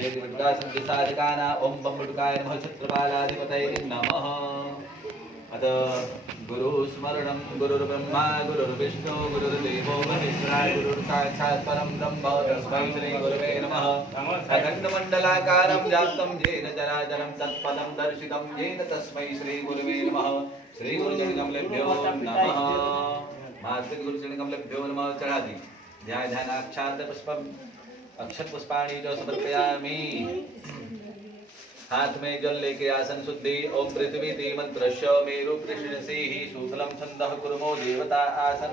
वेदविद्यासंसाधकाना ओम बम्बुटुकाय नमः छत्रपालाधिपतये नमः। अथ गुरुस्मरणं गुरुर्ब्रह्मा गुरुर्विष्णु गुरुर्देवो महेश्वरा गुरुर्साक्षात् परं ब्रह्म तस्मै श्री गुरवे नमः। अखण्डमण्डलाकारं व्याप्तं येन चराचरं तत्पदं दर्शितं येन तस्मै श्री गुरवे नमः। श्री गुरुचरणकमलेभ्यो नमः। मातृ गुरुचरणकमलेभ्यो नमः। चढ़ा दी ध्यानाक्षात पुष्पम अक्षत पुष्पाणि जो समर्पयामि। हाथ में जल लेके आसन शुद्धि। ओम पृथ्वी ती मंत्रस्य मेरु कृष्णसी सूतलम छंदः कुरुमो देवता आसन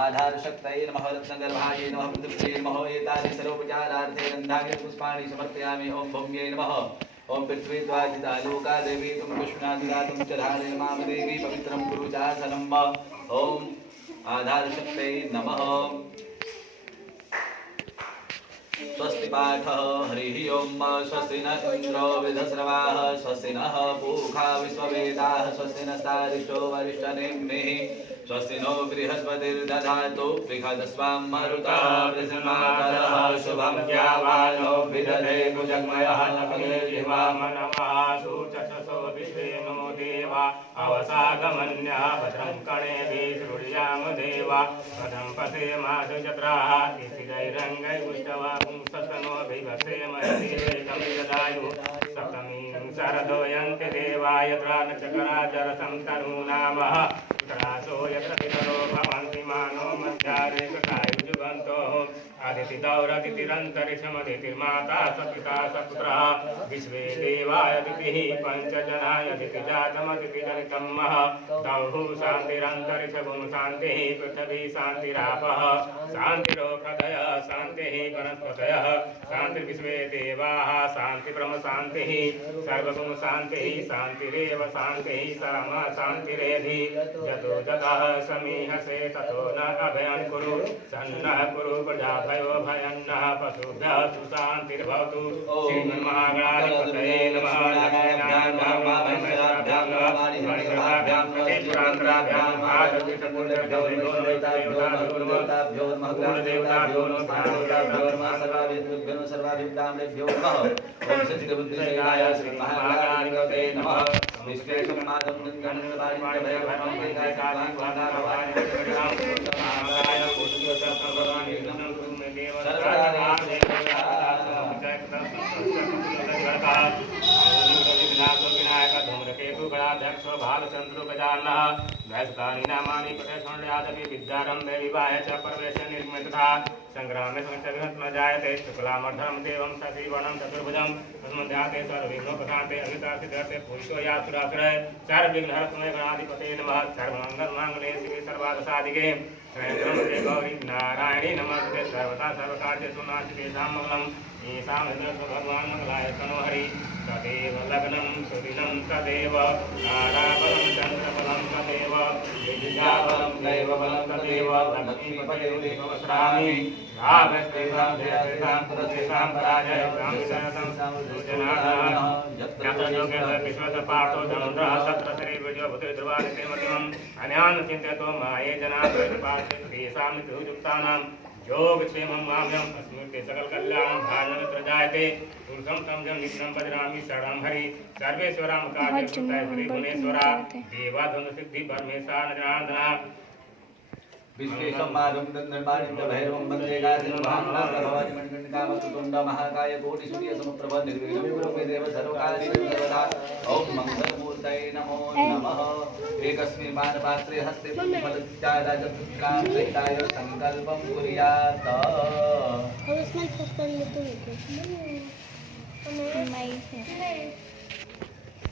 आधार शक्तये नमः रत्नगर्भाय नमः पृथ्व्यै नमः। एतानि सर्वोपचारार्थे गन्धानि पुष्पाणि समर्पयामि। ओम भौम्यै नमः। ओम पृथ्वी द्वाजिता लोका देवी तुम पुष्णादिदातुं च धारय माम देवी पवित्रं कुरु चासनं। ओम आधार शक्तये नमः। स्वस्ति पाठः हरिः ओम। स्वस्ति न इन्द्रो वृद्धश्रवाः स्वस्ति नः पूषा विश्ववेदाः स्वस्ति नस्तारिषो वरिष्ठनेमिः स्वस्ति नो बृहस्पतिर्दधातु बृहदस्वां मरुतः वृषणातरः शुभं ज्ञावानो विदधे भुजगमयः नखले जिह्वामनमः सुचषसो विश्वेनो देवा अवसागमन्यः भद्रं कर्णेभिः शृणुयाम देवा भद्रं पश्येमाशु चत्राः स्थिरैरङ्गैरुष्टवा पुंसस्तनो विभसेम यतिरेकं यदायुः सप्तमीं शरदो यन्ति देवा यत्र नक्षकराचरसं तनूनामः उत्तरासो यत्र पितरो भवन्ति मानो मध्यारेककायुजुगन्तोः आदितिदौरदितिरन्तरिक्षमदितिर्माता सपिता सपुत्रः विश्वे देवायदितिः पञ्चजनाय दितिजातमदितिजनितं मह तौ शान्तिरन्तरिक्षभुं शान्तिः पृथिवी शान्तिरापः शान्तिरोषधयः शान्तिः वनस्पतयः शान्तिर्विश्वे देवाः शान्तिब्रह्म शान्तिः सर्वगुण शान्तिः शान्तिरेव शान्तिः सामा शान्तिरेधि यतो जतः समीहसे ततो न अभयं कुरु सन्नः कुरु प्रजाभयो भयन्नः पशुभ्यः सुशान्तिर्भवतु। श्रीमन्महागणाधिपतये नमः। सर्वाभिब्राह्मणेभ्यो नमः। ओम सच्चिदबुद्धिसेनाय श्री महागणाधिपतये नमः। विश्वेशमादं गणनाय भयभरं वैकायकालं वादारवाय महाराय पुरुषोत्तम सर्वगानि नमः गुरुमे देव धूम्रकेतु गणाध्यक्षो भालचंद्रो गजाननः वैश्वानि नामानि प्रत्यक्षोऽयादपि विद्यारम्भे विवाहे च प्रवेशे निर्मितः संग्रामे संचरितं जायते शुक्लामर्धं देवं शशिवर्णं चतुर्भुजं तस्मद्याते सर्वविघ्नोपशान्ते अभितासिद्धर्थे पुरुषो यासुराश्रय सर्वविघ्नहरस्मै गणाधिपतये नमः। सर्वमङ्गलमाङ्गल्ये शिवे सर्वार्थसाधिके शरण्ये गौरी नारायणी नमस्ते सर्वदा सर्वकार्येषु नास्तितेषां मङ्गलम् येषां हृदयस्थो भगवान् मङ्गलाय तनो हरि तदेव लग्नं सुदिनं तदेव ताराबलं चन्द्रबलं तदेव विद्याबलं दैवबलं तदेव लक्ष्मीपतिर्देववस्त्रामि भागस्तेषां जयतेषां पुरस्तेषां पराजयतां विजयतं सूचनाः यत्र योगेन विश्वतपार्थो धनुन्द्रः तत्र श्रीविजयभूतिर्ध्रुवादितेमतिमम् अन्यान् चिन्तयतो माये जनाः प्रतिपादिते तेषां नित्युक्तानां योगक्षेमं माम्यम् अस्मृते सकलकल्याणं धारणमित्र जायते पुरुषं तं जं नित्यं भजनामि शरणं हरि सर्वेश्वरां कार्यकृताय हरि गुणेश्वरा देवाधनुसिद्धि परमेशा नजनार्दना विश्वेशमाधं निर्माणिं भैरवं वन्दे गायत्रीमहामण्डलभवादिमण्डलकामस्तुण्ड महाकाय कोटिसूर्यसमप्रभ निर्विघ्नं कुरु मे देव सर्वकार्येषु सर्वदा। ॐ मंगलमूर्तये नमो नमः। एकस्मिन् पानपात्रे हस्ते फलचाराजपुत्राय संकल्पं कुर्यात्। और उसमें